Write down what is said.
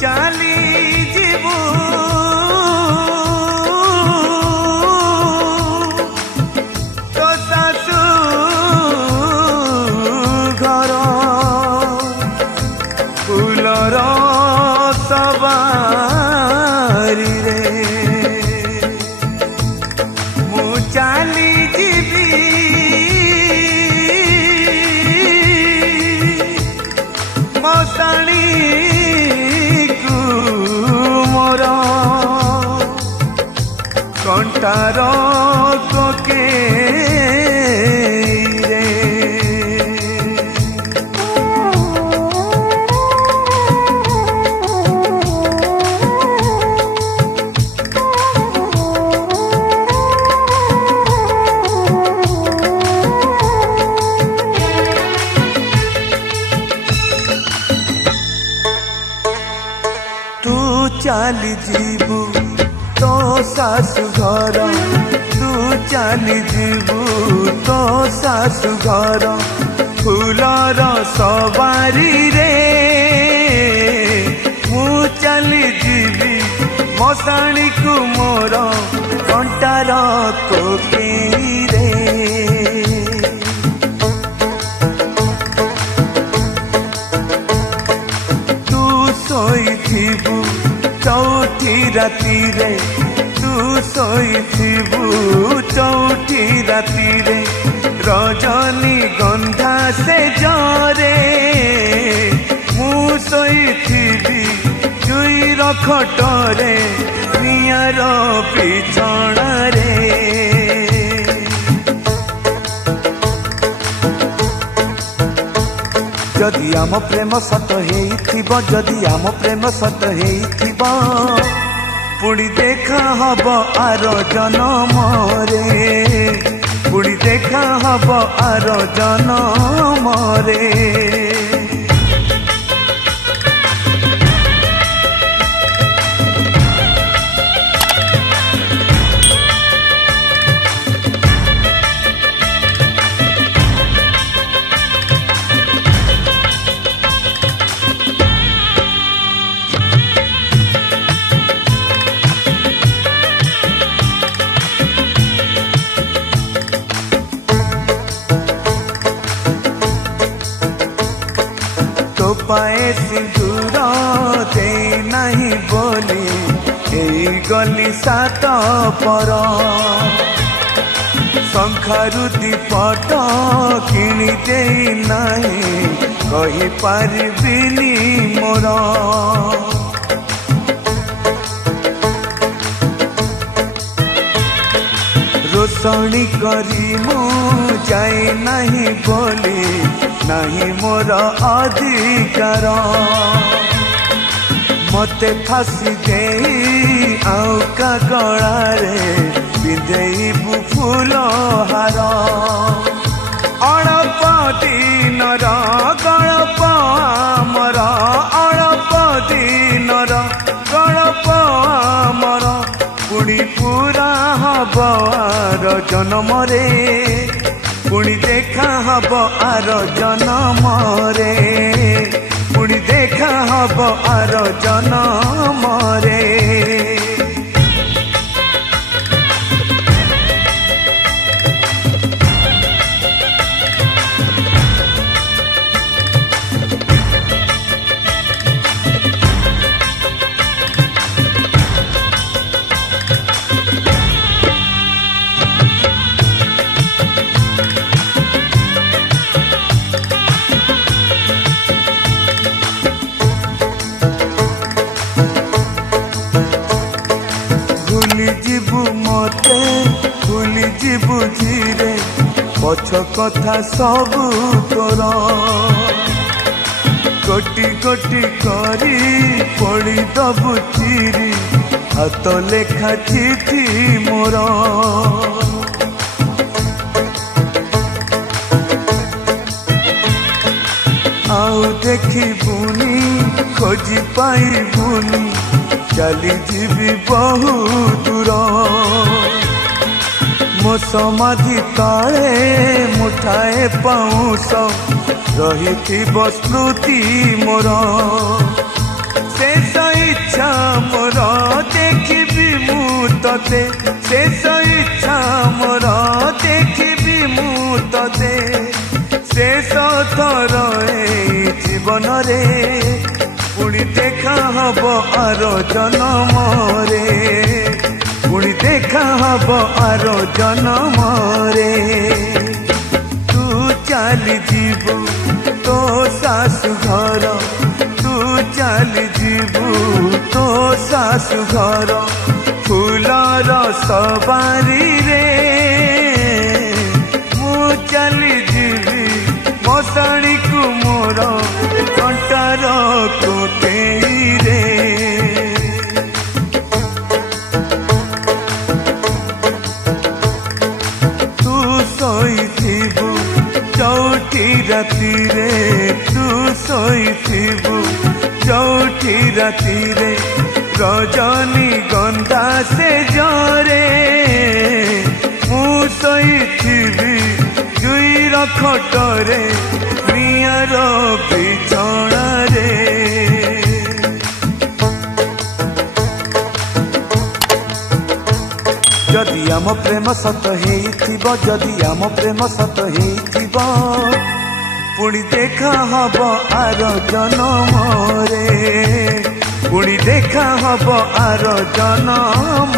ଚାଲି ଯିବୁ ତୋ ଶାଶୁ ଘର ଫୁଲର ସବାରିରେ ମୁଁ ଚାଲି ଯିବି ମଶାଣି कंटार कोकेरे तू चली जीबू तो सासु घर तू चली जीबू तो सासु घर फूलर सवारी रे मु चली जीवी मशाणी को मोर कंटार कोकेरे तू शोइथिबु चौथी राती रे तू शोइथिबु चौथी राती रे रजनी गंधा से जरे मु शोइथिबि जुईर खटरे नियार पिछणरे जदि आम प्रेम सत हेइथिबो जदि आम प्रेम सत हेइथिबो पुणी देखा हब आर जनम रे पुणी देखा हब आर जनम रे पाए सिंदूर दे नहीं बोली एई गली सात पर शंखारु दीपट किणी दे नहीं कही पारिबिनी मोर रोषणी करी मु जाए नहीं बोली नहीं मोर अधिकार मते फासी दे आउका गलारे पिंधेबु फूल हार अल्प दिनर गल्प आमर अल्प दिनर गल्प आमर पुणी पूरा हब आर जन्म रे पुणी देखा हब आर जनम रे पुणी देखा हब आर जनम रे बुझीरे पछ कथा सब तोर गोटी गोटी करी पड़ी दबु चिरी हाथ लेखा चिठी मोर आउ देखिबुनी खोजी पाइबुनी चली जीवी बहु दूर मो समाधि तले मुठाए पाउस रही स्मृति मोर से शेष इच्छा मोर देखिबी मु तते शेष इच्छा मोर देखिबी मु तते शेष थर ए जीवन रे पुणी देखा हब आर जन्म रे पुणी देखा हब आर जन्म रे तू चली जीवु तो सासु घर तू चली जीवु तो सासु घर फूलर सवारी रे मु चली जीवी मशाणी को मोर कंटार कोटेई रे तू शोइथिबु चौठी राति रे तू शोइथिबु चौठी राति रे रजनी गंधा से जरे मु शोइथिबि जुईर खटरे नियर बिछଣା रे जदि आम प्रेम सत हेइथिबो जदि आम प्रेम सत हेइथिबो पुणी देखा हब आर जन्म रे पुणी देखा हब आर जन्म